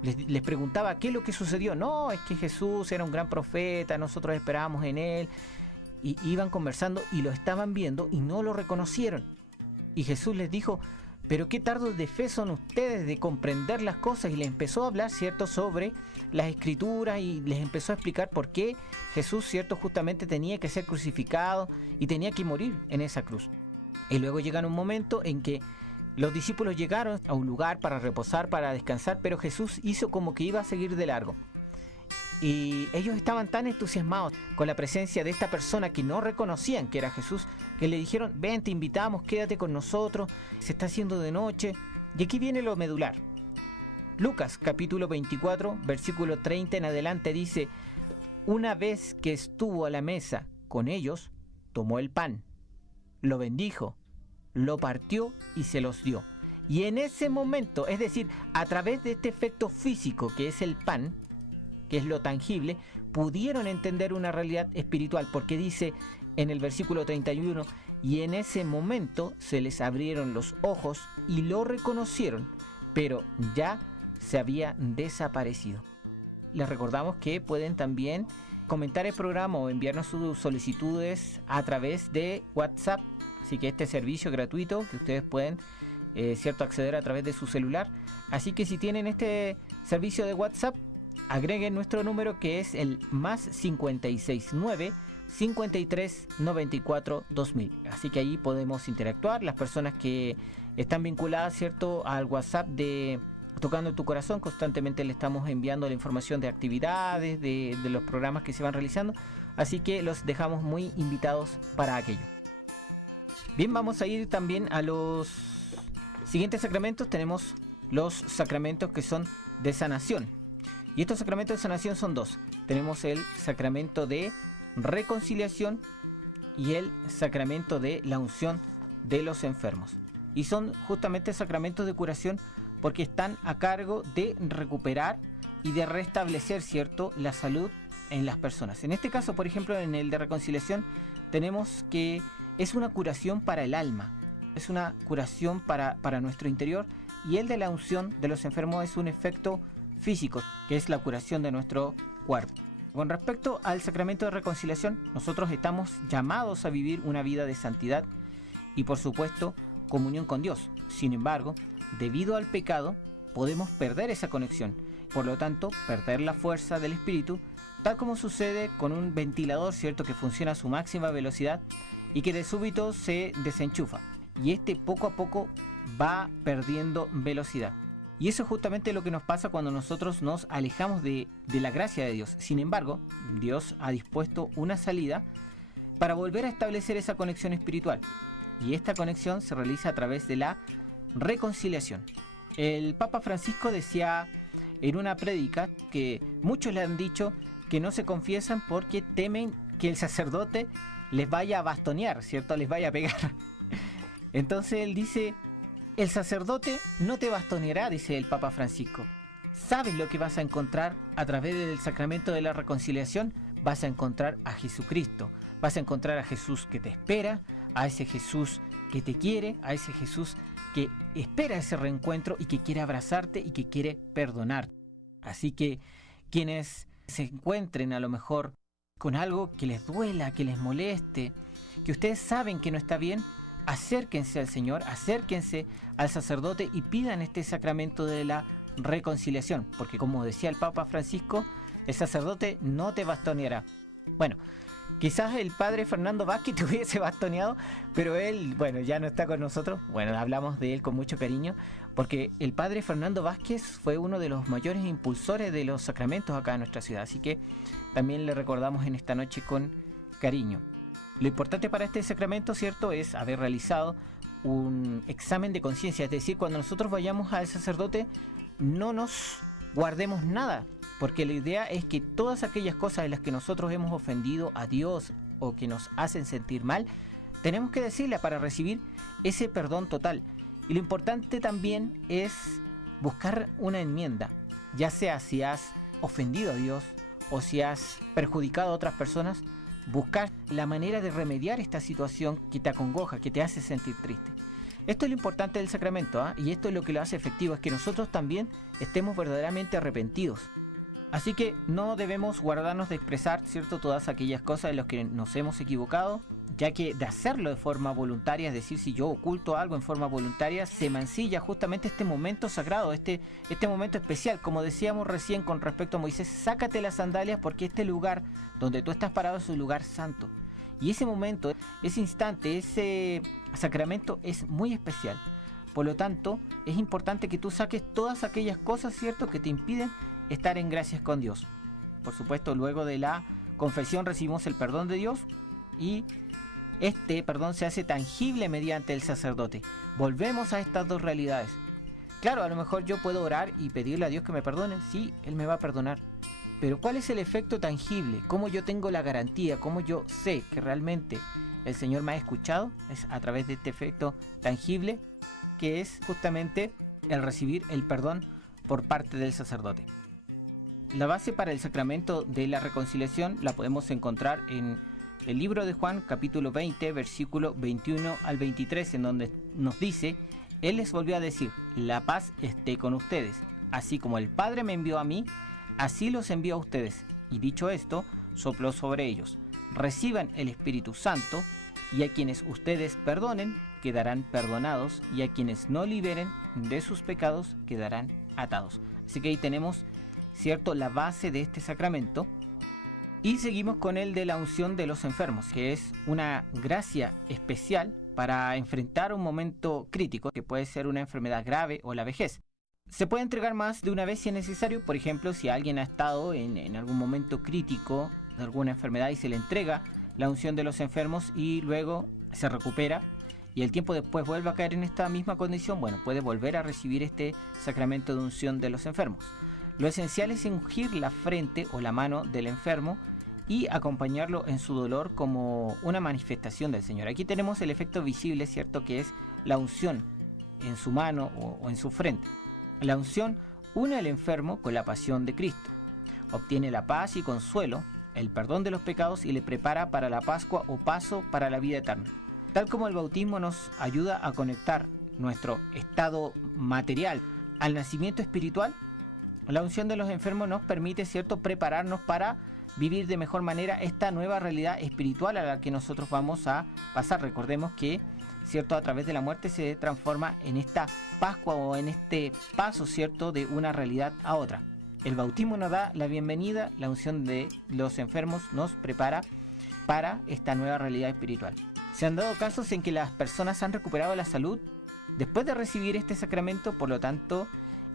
Les preguntaba qué es lo que sucedió. No, es que Jesús era un gran profeta, nosotros esperábamos en él. Y iban conversando y lo estaban viendo y no lo reconocieron. Y Jesús les dijo, pero qué tardos de fe son ustedes de comprender las cosas. Y les empezó a hablar, ¿cierto?, sobre las Escrituras y les empezó a explicar por qué Jesús, ¿cierto?, justamente tenía que ser crucificado y tenía que morir en esa cruz. Y luego llega un momento en que los discípulos llegaron a un lugar para reposar, para descansar, pero Jesús hizo como que iba a seguir de largo. Y ellos estaban tan entusiasmados con la presencia de esta persona que no reconocían que era Jesús, que le dijeron, ven, te invitamos, quédate con nosotros, se está haciendo de noche. Y aquí viene lo medular. Lucas capítulo 24, versículo 30 en adelante dice, una vez que estuvo a la mesa con ellos, tomó el pan, lo bendijo, lo partió y se los dio. Y en ese momento, es decir, a través de este efecto físico que es el pan, que es lo tangible, pudieron entender una realidad espiritual, porque dice en el versículo 31, y en ese momento se les abrieron los ojos y lo reconocieron, pero ya se había desaparecido. Les recordamos que pueden también comentar el programa o enviarnos sus solicitudes a través de WhatsApp, así que este servicio gratuito que ustedes pueden acceder a través de su celular. Así que si tienen este servicio de WhatsApp, agreguen nuestro número que es el más 569 53 94 2000. Así que ahí podemos interactuar. Las personas que están vinculadas, ¿cierto?, al WhatsApp de Tocando tu Corazón, constantemente le estamos enviando la información de actividades, de los programas que se van realizando. Así que los dejamos muy invitados para aquello. Bien, vamos a ir también a los siguientes sacramentos. Tenemos los sacramentos que son de sanación. Y estos sacramentos de sanación son dos. Tenemos el sacramento de reconciliación y el sacramento de la unción de los enfermos. Y son justamente sacramentos de curación porque están a cargo de recuperar y de restablecer, ¿cierto?, la salud en las personas. En este caso, por ejemplo, en el de reconciliación, tenemos que es una curación para el alma, es una curación para nuestro interior, y el de la unción de los enfermos es un efecto físico, que es la curación de nuestro cuerpo. Con respecto al sacramento de reconciliación, nosotros estamos llamados a vivir una vida de santidad y, por supuesto, comunión con Dios. Sin embargo, debido al pecado, podemos perder esa conexión, por lo tanto, perder la fuerza del espíritu, tal como sucede con un ventilador, ¿cierto?, que funciona a su máxima velocidad y que de súbito se desenchufa, y este poco a poco va perdiendo velocidad. Y eso es justamente lo que nos pasa cuando nosotros nos alejamos de la gracia de Dios. Sin embargo, Dios ha dispuesto una salida para volver a establecer esa conexión espiritual. Y esta conexión se realiza a través de la reconciliación. El Papa Francisco decía en una prédica que muchos le han dicho que no se confiesan porque temen que el sacerdote les vaya a bastonear, ¿cierto?, les vaya a pegar. Entonces él dice, el sacerdote no te bastoneará, dice el Papa Francisco. ¿Sabes lo que vas a encontrar a través del sacramento de la reconciliación? Vas a encontrar a Jesucristo, vas a encontrar a Jesús que te espera, a ese Jesús que te quiere, a ese Jesús que espera ese reencuentro y que quiere abrazarte y que quiere perdonar. Así que quienes se encuentren a lo mejor con algo que les duela, que les moleste, que ustedes saben que no está bien, acérquense al Señor, acérquense al sacerdote y pidan este sacramento de la reconciliación, porque como decía el Papa Francisco, el sacerdote no te bastoneará. Bueno, quizás el padre Fernando Vázquez te hubiese bastoneado, pero él, bueno, ya no está con nosotros. Bueno, hablamos de él con mucho cariño, porque el padre Fernando Vázquez fue uno de los mayores impulsores de los sacramentos acá en nuestra ciudad, así que también le recordamos en esta noche con cariño. Lo importante para este sacramento, ¿cierto?, es haber realizado un examen de conciencia, es decir, cuando nosotros vayamos al sacerdote no nos guardemos nada, porque la idea es que todas aquellas cosas en las que nosotros hemos ofendido a Dios o que nos hacen sentir mal, tenemos que decirle para recibir ese perdón total. Y lo importante también es buscar una enmienda, ya sea si has ofendido a Dios o si has perjudicado a otras personas, buscar la manera de remediar esta situación que te acongoja, que te hace sentir triste. Esto es lo importante del sacramento, y esto es lo que lo hace efectivo, es que nosotros también estemos verdaderamente arrepentidos. Así que no debemos guardarnos de expresar, ¿cierto?, todas aquellas cosas en las que nos hemos equivocado, ya que de hacerlo de forma voluntaria, es decir, si yo oculto algo en forma voluntaria, se mancilla justamente este momento sagrado, este momento especial. Como decíamos recién con respecto a Moisés, sácate las sandalias porque este lugar donde tú estás parado es un lugar santo. Y ese momento, ese instante, ese sacramento es muy especial. Por lo tanto, es importante que tú saques todas aquellas cosas, ¿cierto?, que te impiden estar en gracias con Dios. Por supuesto, luego de la confesión recibimos el perdón de Dios y este perdón se hace tangible mediante el sacerdote. Volvemos a estas dos realidades. Claro, a lo mejor yo puedo orar y pedirle a Dios que me perdone. Sí, Él me va a perdonar. Pero ¿cuál es el efecto tangible? ¿Cómo yo tengo la garantía? ¿Cómo yo sé que realmente el Señor me ha escuchado? Es a través de este efecto tangible, que es justamente el recibir el perdón por parte del sacerdote. La base para el sacramento de la reconciliación la podemos encontrar en el libro de Juan, capítulo 20, versículo 21 al 23, en donde nos dice: Él les volvió a decir, la paz esté con ustedes. Así como el Padre me envió a mí, así los envío a ustedes. Y dicho esto, sopló sobre ellos. Reciban el Espíritu Santo, y a quienes ustedes perdonen, quedarán perdonados, y a quienes no liberen de sus pecados, quedarán atados. Así que ahí tenemos, ¿cierto?, la base de este sacramento. Y seguimos con el de la unción de los enfermos, que es una gracia especial para enfrentar un momento crítico, que puede ser una enfermedad grave o la vejez. Se puede entregar más de una vez si es necesario. Por ejemplo, si alguien ha estado en algún momento crítico de alguna enfermedad y se le entrega la unción de los enfermos y luego se recupera y el tiempo después vuelve a caer en esta misma condición, bueno, puede volver a recibir este sacramento de unción de los enfermos. Lo esencial es ungir la frente o la mano del enfermo y acompañarlo en su dolor como una manifestación del Señor. Aquí tenemos el efecto visible, ¿cierto?, que es la unción en su mano o en su frente. La unción une al enfermo con la pasión de Cristo, obtiene la paz y consuelo, el perdón de los pecados y le prepara para la Pascua o paso para la vida eterna. Tal como el bautismo nos ayuda a conectar nuestro estado material al nacimiento espiritual, la unción de los enfermos nos permite, ¿cierto?, prepararnos para vivir de mejor manera esta nueva realidad espiritual a la que nosotros vamos a pasar. Recordemos que, ¿cierto?, a través de la muerte se transforma en esta Pascua o en este paso, ¿cierto?, de una realidad a otra. El bautismo nos da la bienvenida, la unción de los enfermos nos prepara para esta nueva realidad espiritual. Se han dado casos en que las personas han recuperado la salud después de recibir este sacramento, por lo tanto,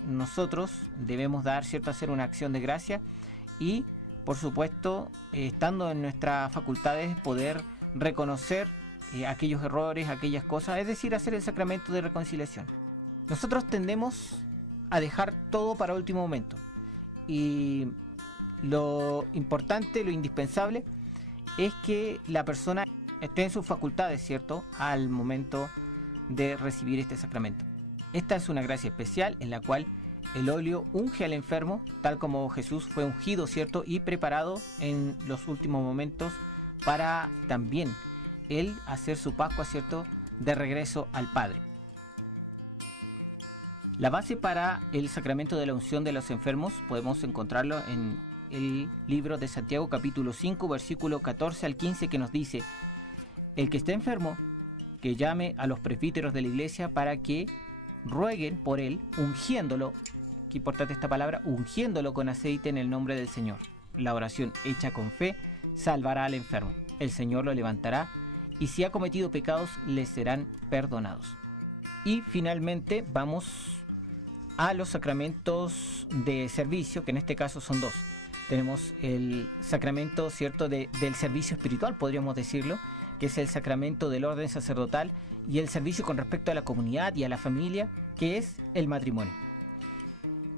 nosotros debemos dar, ¿cierto?, hacer una acción de gracia y, por supuesto, estando en nuestras facultades, poder reconocer aquellos errores, aquellas cosas, es decir, hacer el sacramento de reconciliación. Nosotros tendemos a dejar todo para último momento y lo importante, lo indispensable es que la persona esté en sus facultades, ¿cierto?, al momento de recibir este sacramento. Esta es una gracia especial en la cual el óleo unge al enfermo, tal como Jesús fue ungido, ¿cierto?, y preparado en los últimos momentos para también él hacer su Pascua, ¿cierto?, de regreso al Padre. La base para el sacramento de la unción de los enfermos podemos encontrarlo en el libro de Santiago capítulo 5 versículo 14 al 15, que nos dice: el que esté enfermo, que llame a los presbíteros de la iglesia para que rueguen por él, ungiéndolo, qué importante esta palabra, ungiéndolo con aceite en el nombre del Señor. La oración hecha con fe salvará al enfermo. El Señor lo levantará, y si ha cometido pecados, le serán perdonados. Y finalmente vamos a los sacramentos de servicio, que en este caso son dos. Tenemos el sacramento, ¿cierto?, del servicio espiritual, podríamos decirlo, que es el sacramento del orden sacerdotal, y el servicio con respecto a la comunidad y a la familia, que es el matrimonio.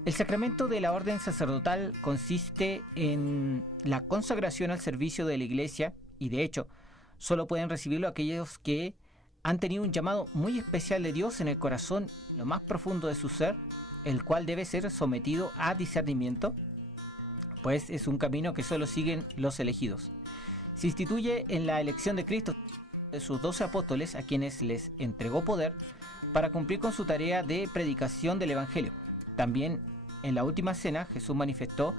El sacramento de la orden sacerdotal consiste en la consagración al servicio de la iglesia, y de hecho solo pueden recibirlo aquellos que han tenido un llamado muy especial de Dios en el corazón, lo más profundo de su ser, el cual debe ser sometido a discernimiento, pues es un camino que solo siguen los elegidos. Se instituye en la elección de Cristo de sus 12 apóstoles, a quienes les entregó poder para cumplir con su tarea de predicación del Evangelio. También en la última cena Jesús manifestó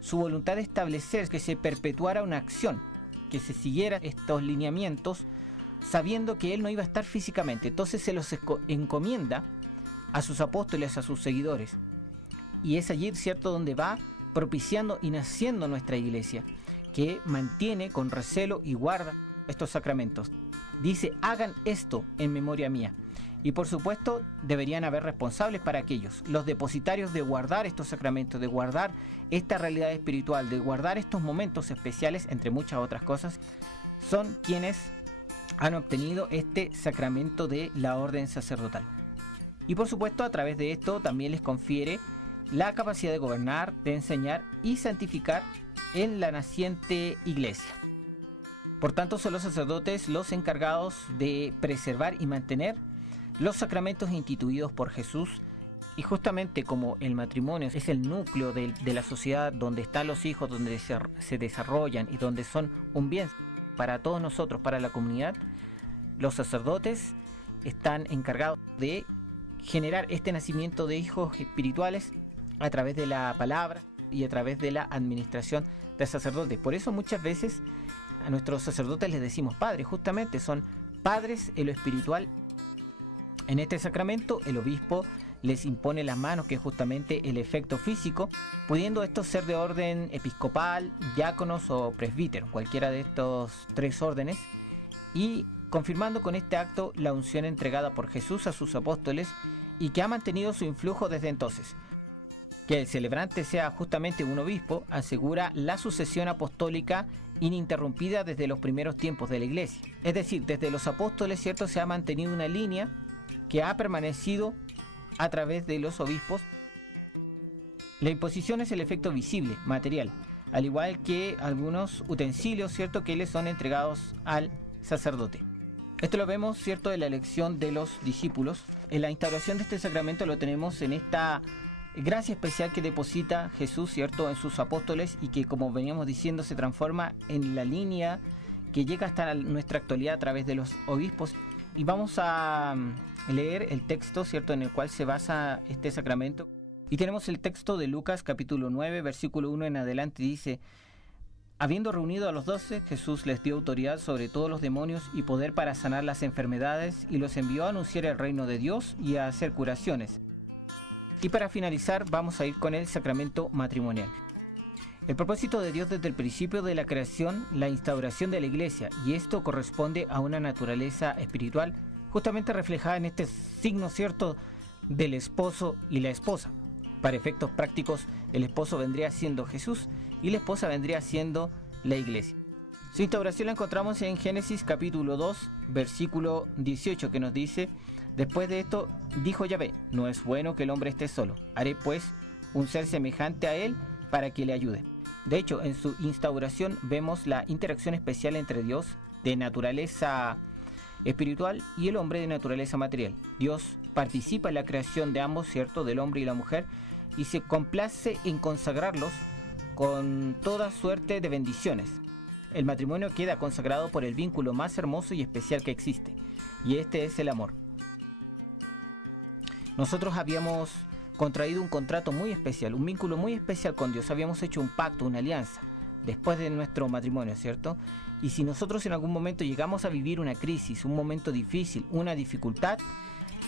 su voluntad de establecer que se perpetuara una acción, que se siguiera estos lineamientos, sabiendo que Él no iba a estar físicamente. Entonces se los encomienda a sus apóstoles, a sus seguidores. Y es allí, ¿cierto?, donde va propiciando y naciendo nuestra iglesia, que mantiene con recelo y guarda estos sacramentos. Dice: hagan esto en memoria mía. Y por supuesto deberían haber responsables para aquellos, los depositarios de guardar estos sacramentos, de guardar esta realidad espiritual, de guardar estos momentos especiales, entre muchas otras cosas, son quienes han obtenido este sacramento de la orden sacerdotal. Y por supuesto a través de esto también les confiere la capacidad de gobernar, de enseñar y santificar en la naciente iglesia. Por tanto, son los sacerdotes los encargados de preservar y mantener los sacramentos instituidos por Jesús. Y justamente como el matrimonio es el núcleo de la sociedad, donde están los hijos, donde se desarrollan y donde son un bien para todos nosotros, para la comunidad, los sacerdotes están encargados de generar este nacimiento de hijos espirituales a través de la palabra y a través de la administración del sacerdote. Por eso muchas veces a nuestros sacerdotes les decimos padres, justamente son padres en lo espiritual. En este sacramento el obispo les impone las manos, que es justamente el efecto físico, pudiendo estos ser de orden episcopal, diáconos o presbítero, cualquiera de estos tres órdenes, y confirmando con este acto la unción entregada por Jesús a sus apóstoles y que ha mantenido su influjo desde entonces. Que el celebrante sea justamente un obispo asegura la sucesión apostólica ininterrumpida desde los primeros tiempos de la iglesia. Es decir, desde los apóstoles, ¿cierto?, se ha mantenido una línea que ha permanecido a través de los obispos. La imposición es el efecto visible, material, al igual que algunos utensilios, ¿cierto?, que les son entregados al sacerdote. Esto lo vemos, ¿cierto?, en la elección de los discípulos. En la instauración de este sacramento lo tenemos en esta gracia especial que deposita Jesús, ¿cierto?, en sus apóstoles, y que, como veníamos diciendo, se transforma en la línea que llega hasta nuestra actualidad a través de los obispos. Y vamos a leer el texto, ¿cierto?, en el cual se basa este sacramento. Y tenemos el texto de Lucas capítulo 9, versículo 1 en adelante. Dice: habiendo reunido a los 12, Jesús les dio autoridad sobre todos los demonios y poder para sanar las enfermedades, y los envió a anunciar el reino de Dios y a hacer curaciones. Y para finalizar vamos a ir con el sacramento matrimonial. El propósito de Dios desde el principio de la creación, la instauración de la iglesia, y esto corresponde a una naturaleza espiritual justamente reflejada en este signo, ¿cierto?, del esposo y la esposa. Para efectos prácticos, el esposo vendría siendo Jesús y la esposa vendría siendo la iglesia. Su instauración la encontramos en Génesis capítulo 2, versículo 18, que nos dice: después de esto dijo Yahvé, no es bueno que el hombre esté solo, haré pues un ser semejante a él para que le ayude. De hecho, en su instauración vemos la interacción especial entre Dios de naturaleza espiritual y el hombre de naturaleza material. Dios participa en la creación de ambos, ¿cierto?, del hombre y la mujer, y se complace en consagrarlos con toda suerte de bendiciones. El matrimonio queda consagrado por el vínculo más hermoso y especial que existe, y este es el amor. Nosotros habíamos contraído un contrato muy especial, un vínculo muy especial con Dios. Habíamos hecho un pacto, una alianza, después de nuestro matrimonio, ¿cierto? Y si nosotros en algún momento llegamos a vivir una crisis, un momento difícil, una dificultad,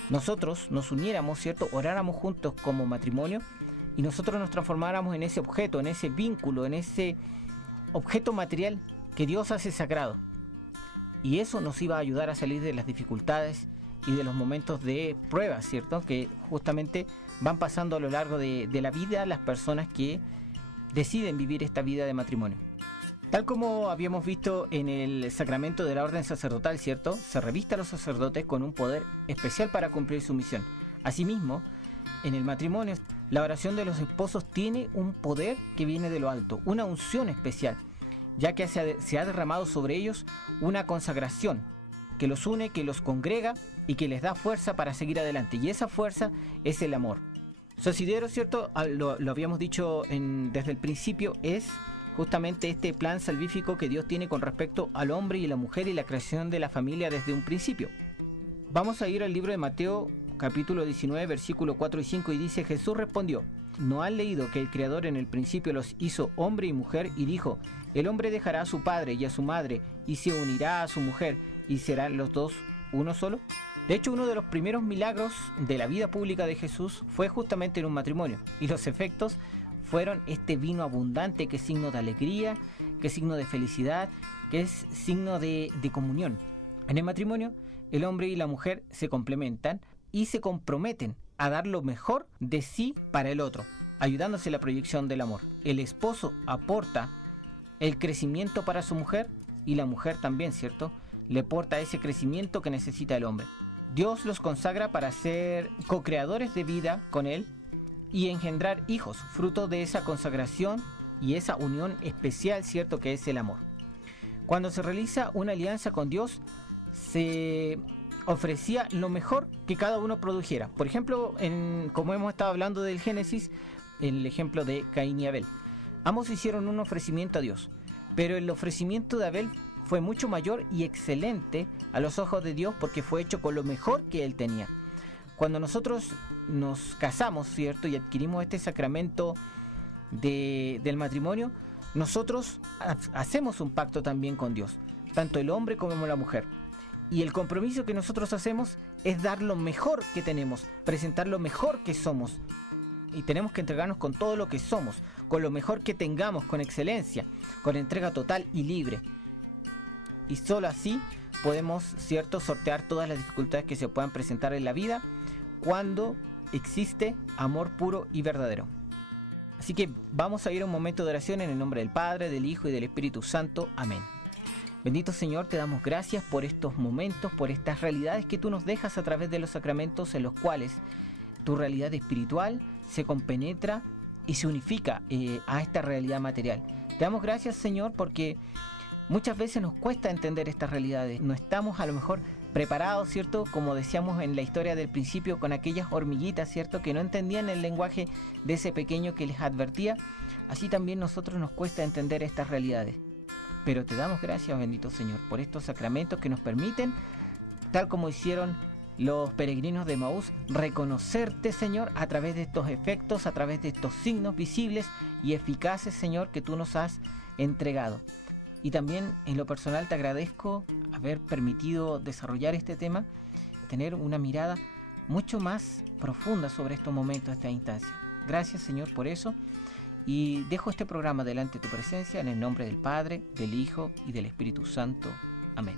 nosotros nos uniéramos, ¿cierto? Oráramos juntos como matrimonio y nosotros nos transformáramos en ese objeto, en ese vínculo, en ese objeto material que Dios hace sagrado. Y eso nos iba a ayudar a salir de las dificultades y de los momentos de prueba, ¿cierto? Que justamente van pasando a lo largo de la vida las personas que deciden vivir esta vida de matrimonio. Tal como habíamos visto en el sacramento de la orden sacerdotal, ¿cierto? Se reviste a los sacerdotes con un poder especial para cumplir su misión. Asimismo, en el matrimonio, la oración de los esposos tiene un poder que viene de lo alto, una unción especial, ya que se ha derramado sobre ellos una consagración que los une, que los congrega y que les da fuerza para seguir adelante. Y esa fuerza es el amor. Considero, ¿cierto? Lo habíamos dicho desde el principio, es justamente este plan salvífico que Dios tiene con respecto al hombre y la mujer y la creación de la familia desde un principio. Vamos a ir al libro de Mateo, capítulo 19, versículo 4 y 5, y dice: Jesús respondió: ¿No han leído que el Creador en el principio los hizo hombre y mujer? Y dijo: el hombre dejará a su padre y a su madre, y se unirá a su mujer, y serán los dos uno solo. De hecho, uno de los primeros milagros de la vida pública de Jesús fue justamente en un matrimonio, y los efectos fueron este vino abundante que es signo de alegría, que es signo de felicidad, que es signo de comunión. En el matrimonio, el hombre y la mujer se complementan y se comprometen a dar lo mejor de sí para el otro, ayudándose en la proyección del amor. El esposo aporta el crecimiento para su mujer y la mujer también, ¿cierto? Le aporta ese crecimiento que necesita el hombre. Dios los consagra para ser co-creadores de vida con Él y engendrar hijos, fruto de esa consagración y esa unión especial, ¿cierto? Que es el amor. Cuando se realiza una alianza con Dios, se ofrecía lo mejor que cada uno produjera. Por ejemplo, como hemos estado hablando del Génesis, el ejemplo de Caín y Abel. Ambos hicieron un ofrecimiento a Dios, pero el ofrecimiento de Abel fue mucho mayor y excelente a los ojos de Dios porque fue hecho con lo mejor que él tenía. Cuando nosotros nos casamos, ¿cierto? Y adquirimos este sacramento del matrimonio, nosotros hacemos un pacto también con Dios, tanto el hombre como la mujer. Y el compromiso que nosotros hacemos es dar lo mejor que tenemos, presentar lo mejor que somos. Y tenemos que entregarnos con todo lo que somos, con lo mejor que tengamos, con excelencia, con entrega total y libre. Y solo así podemos, ¿cierto?, sortear todas las dificultades que se puedan presentar en la vida cuando existe amor puro y verdadero. Así que vamos a ir a un momento de oración en el nombre del Padre, del Hijo y del Espíritu Santo. Amén. Bendito Señor, te damos gracias por estos momentos, por estas realidades que tú nos dejas a través de los sacramentos en los cuales tu realidad espiritual se compenetra y se unifica a esta realidad material. Te damos gracias, Señor, porque muchas veces nos cuesta entender estas realidades. No estamos a lo mejor preparados, ¿cierto? Como decíamos en la historia del principio, con aquellas hormiguitas, ¿cierto?, que no entendían el lenguaje de ese pequeño que les advertía. Así también nosotros nos cuesta entender estas realidades. Pero te damos gracias, bendito Señor, por estos sacramentos que nos permiten, tal como hicieron los peregrinos de Emaús, reconocerte, Señor, a través de estos efectos, a través de estos signos visibles y eficaces, Señor, que tú nos has entregado. Y también en lo personal te agradezco haber permitido desarrollar este tema, tener una mirada mucho más profunda sobre estos momentos, esta instancia. Gracias, Señor, por eso. Y dejo este programa delante de tu presencia en el nombre del Padre, del Hijo y del Espíritu Santo. Amén.